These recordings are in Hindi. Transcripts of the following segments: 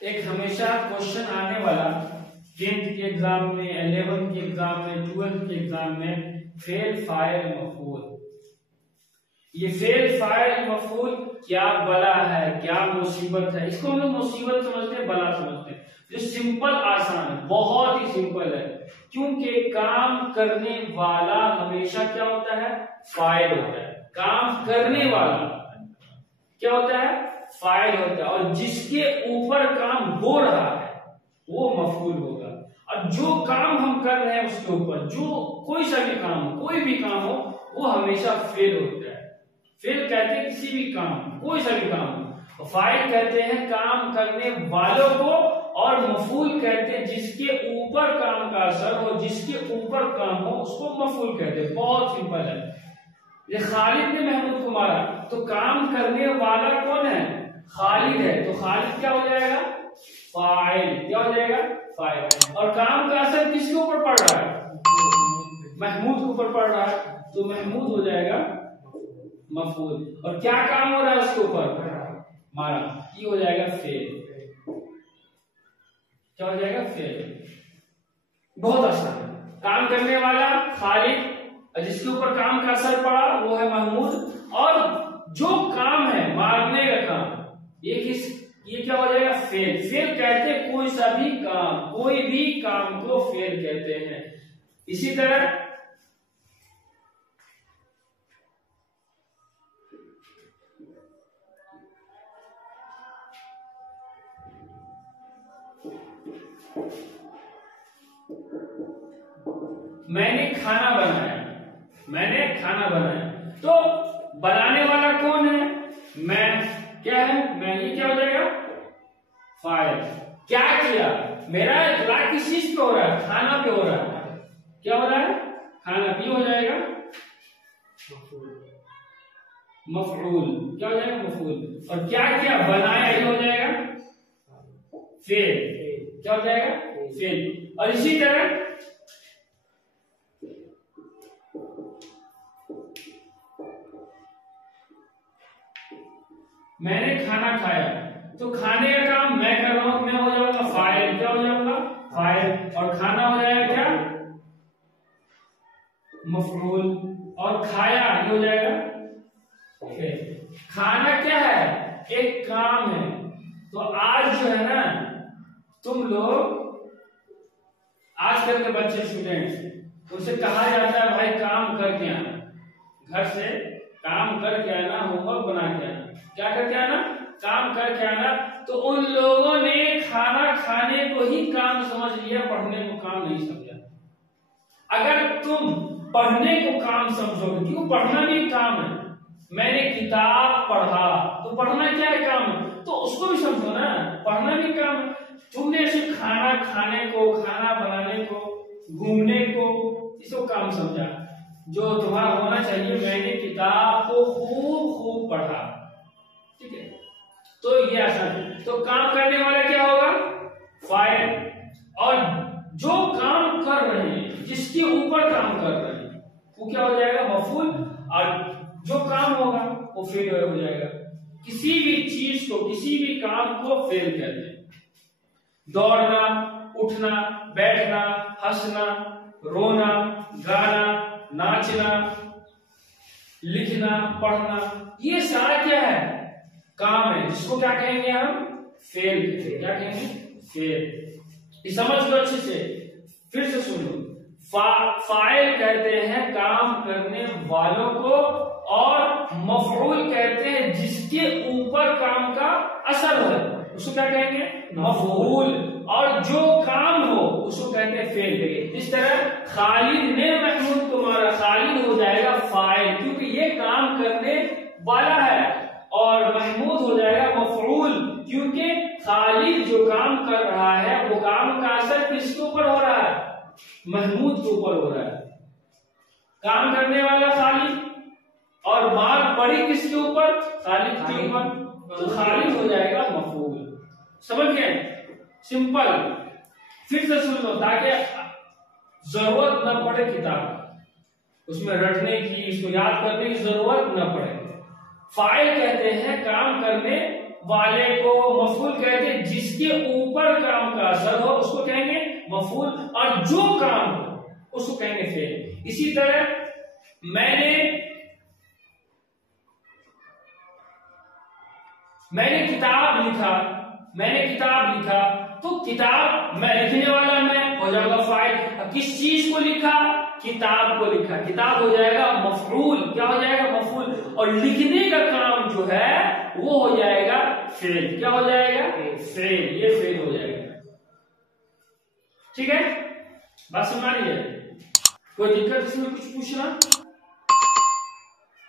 एक हमेशा क्वेश्चन आने वाला 10th के एग्जाम में, 11th के एग्जाम में, 12th के एग्जाम में, फेल फाइल मफूल। ये फेल फाइल मफूल क्या बला है, क्या मुसीबत है? इसको हम लोग मुसीबत समझते हैं, बला समझते हैं। जो सिंपल आसान है, बहुत ही सिंपल है, क्योंकि काम करने वाला हमेशा क्या होता है? फाइल होता है। काम करने वाला क्या होता है? फाइल होता है। और जिसके ऊपर काम हो रहा है वो मफूल होगा। और जो काम हम कर रहे हैं उसके ऊपर, जो कोई सा भी काम हो, कोई भी काम हो, वो हमेशा फेल होता है। फेल कहते हैं किसी भी काम, कोई सा भी काम हो। फाइल कहते हैं काम करने वालों को, और मफूल कहते हैं जिसके ऊपर काम का असर हो, जिसके ऊपर काम हो उसको मफूल कहते हैं। बहुत सिंपल है। ये खालिद ने महमूद को मारा, तो काम करने वाला कौन है? खालिद है। तो खालिद क्या हो जाएगा? फाइल। क्या हो जाएगा? फाइल। और काम का असर किसके ऊपर पड़ रहा है? महमूद के ऊपर पड़ रहा है, तो महमूद हो जाएगा मफूल। और क्या काम हो रहा है उसके ऊपर? मारा। ये हो जाएगा फेल। क्या हो जाएगा? फेल। बहुत आसान है। काम करने वाला खालिद, जिसके ऊपर काम का असर पड़ा वो है महमूद, और जो काम है मारने का काम, ये क्या हो जाएगा? फेल। फेल कहते हैं कोई सा भी काम, कोई भी काम को फेल कहते हैं। इसी तरह मैंने खाना बनाया, मैंने खाना बनाया, तो बनाने वाला कौन है? मैं। क्या है? मैं। ये क्या हो जाएगा? फाइल। क्या किया? मेरा इतला किस चीज पे हो रहा है? खाना पे हो रहा है। क्या हो रहा है? खाना पे हो जाएगा मफऊल। क्या हो जाएगा? मफऊल। और क्या किया? बनाया, ये हो जाएगा फेल। क्या हो जाएगा? फेल। और इसी तरह मैंने खाना खाया, तो खाने का काम मैं कर रहा हूं, मैं हो जाऊंगा फाइल। क्या हो जाऊंगा? फाइल। और खाना हो जाएगा क्या? मफऊल। और खाया ये हो जाएगा फेल। खाना क्या है? एक काम है। तो आज जो है ना, तुम लोग आजकल के बच्चे स्टूडेंट, उनसे कहा जाता है भाई काम करके आना, घर से काम करके आना, होमवर्क बना के आना। क्या करके आना? काम करके आना। तो उन लोगों ने खाना खाने को ही काम समझ लिया, पढ़ने को काम नहीं समझा। अगर तुम पढ़ने को काम समझोगे, क्यों? पढ़ना भी काम है। मैंने किताब पढ़ा, तो पढ़ना क्या है? काम है। तो उसको भी समझो ना, पढ़ना भी काम है। तुमने सिर्फ खाना खाने को, खाना बनाने को, घूमने को, इसको काम समझा। जो तुम्हारा होना चाहिए, मैंने किताब को खूब खूब पढ़ा। ठीक है, तो ये आसान है। तो काम करने वाला क्या होगा? फाइल। और जो काम कर रहे हैं, जिसके ऊपर काम कर रहे हैं, वो क्या हो जाएगा? मफूल। और जो काम होगा वो फेल हो जाएगा। किसी भी चीज को, किसी भी काम को फेल कहते हैं। दौड़ना, उठना, बैठना, हंसना, रोना, गाना, नाचना, लिखना, पढ़ना, ये सारा क्या है? काम है, जिसको क्या कहेंगे हम? फेल कहते हैं। क्या कहेंगे? फेल। ये समझ लो अच्छे से, फिर से सुन लो। फाइल कहते हैं काम करने वालों को, और मफऊल कहते हैं जिसके ऊपर काम का असर हो, उसको क्या कहेंगे? मफऊल। और जो काम हो उसको कहते हैं फेल। इस तरह खालिद ने महमूद को मारा, खालिद हो जाएगा फाइल, क्योंकि ये काम करने वाला है। और महमूद हो जाएगा मफऊल, क्योंकि खालिद जो काम कर रहा है वो काम का असर किसके ऊपर हो रहा है? महमूद के ऊपर हो रहा है। काम करने वाला खालिद, और मार पड़ी किसके ऊपर? खालिद के ऊपर, तो खालिद हो जाएगा मफऊल। समझ गए? सिंपल। फिर से सुन लो, ताकि जरूरत न पड़े किताब उसमें रटने की, इसको याद करने की जरूरत न पड़े। फाइल कहते हैं काम करने वाले को, मफऊल कहते हैं जिस जिसके ऊपर काम का असर हो उसको कहेंगे मफूल, और जो काम हो उसको कहेंगे फेल। इसी तरह मैंने किताब लिखा, तो किताब मैं लिखने वाला मैं हो जाएगा फाइल। अब किस चीज को लिखा? किताब को लिखा, किताब हो जाएगा मफऊल। क्या हो जाएगा? मफऊल। और लिखने का काम जो है वो हो जाएगा फेल। क्या हो जाएगा? फेल। ये फेल हो जाएगा। ठीक है, बात समझ आ रही है? कोई दिक्कत इसमें कुछ पूछना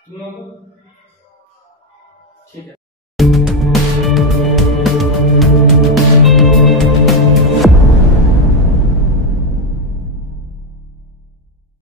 तुम लोगों को?